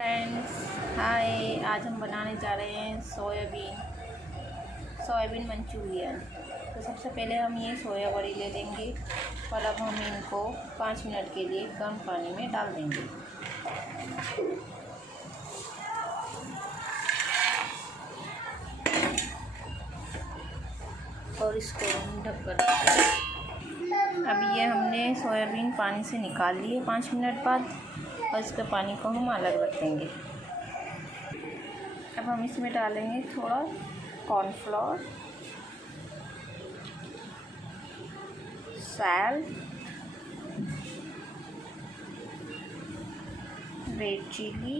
Friends, हाय। आज हम बनाने जा रहे हैं सोयाबीन मंचूरियन। तो सबसे पहले हम ये सोया बड़ी ले लेंगे और अब हम इनको 5 मिनट के लिए गर्म पानी में डाल देंगे। और इसको हम ढक कर देंगे। अब ये हमने सोयाबीन पानी से निकाल लिए 5 मिनट बाद, और इसके पानी को हम अलग रख देंगे। अब हम इसमें डालेंगे थोड़ा कॉर्नफ्लोर, साल्ट, रेड चिली,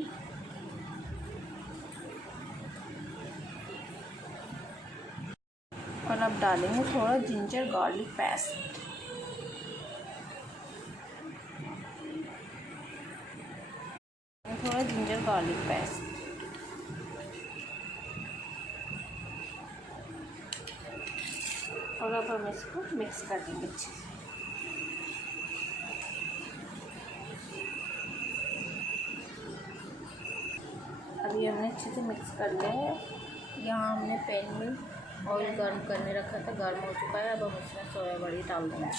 और अब डालेंगे थोड़ा जिंजर गार्लिक पेस्ट। थोड़ा जिंजर गार्लिक पेस्ट और अब हम इसको मिक्स कर देंगे अच्छे से। अभी हमने अच्छे से मिक्स कर लिया है। यहाँ हमने पैन में ऑयल गर्म करने रखा था, गर्म हो चुका है। अब हम इसमें सोया बड़ी डाल देंगे।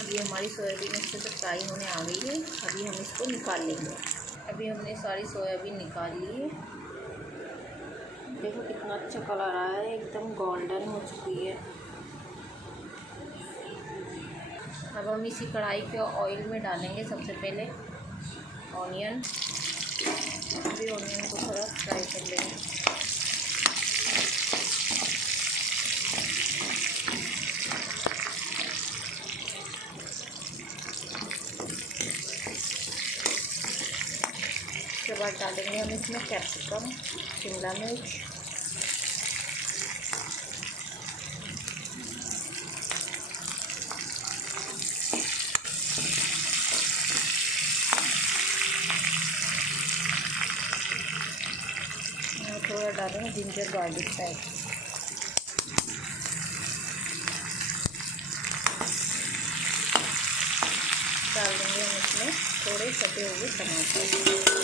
अभी हमारी सोयाबीन अच्छे से फ्राई होने आ गई है। अभी हम इसको निकाल लेंगे। अभी हमने सारी सोयाबीन निकाल ली है। देखो कितना अच्छा कलर आया है, एकदम गोल्डन हो चुकी है। अब हम इसी कढ़ाई के ऑयल में डालेंगे सबसे पहले ऑनियन। अभी ऑनियन को थोड़ा फ्राई कर लेंगे। उसके बाद डालेंगे हम इसमें कैप्सिकम, शिमला मिर्च, और थोड़ा डालेंगे जिंजर गार्लिक पेस्ट। डाल देंगे हम इसमें थोड़े कटे हुए टमाटर।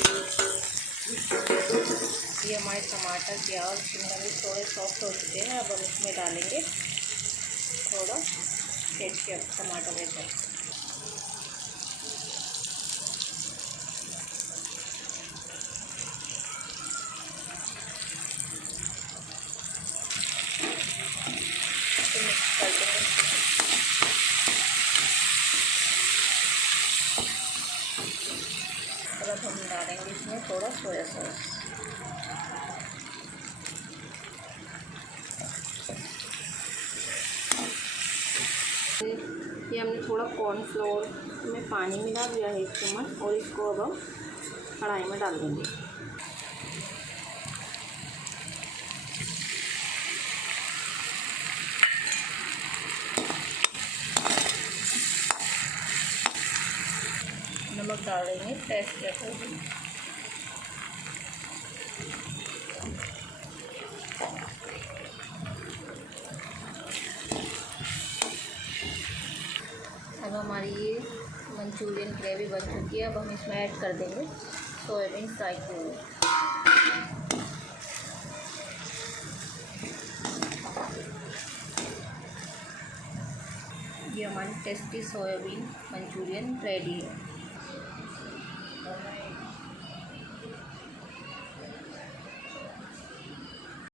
ये हमारे टमाटर, प्याज, शिमला मिर्च थोड़े सॉफ्ट हो चुके हैं। अब हम इसमें डालेंगे थोड़ा केचप, टमाटर केचप। मिक्स कर देंगे। और अब हम डालेंगे इसमें थोड़ा सोया सॉस। ये हमने थोड़ा कॉर्नफ्लोर में पानी मिला दिया है 1 चम्मच, और इसको अब हम कढ़ाई में डाल देंगे। नमक डाल देंगे टेस्ट के अकॉर्डिंग। अब हमारी ये मंचूरियन ग्रेवी बन चुकी है। अब हम इसमें ऐड कर देंगे सोयाबीन फ्राई की हुई। ये हमारी टेस्टी सोयाबीन मंचूरियन रेडी है।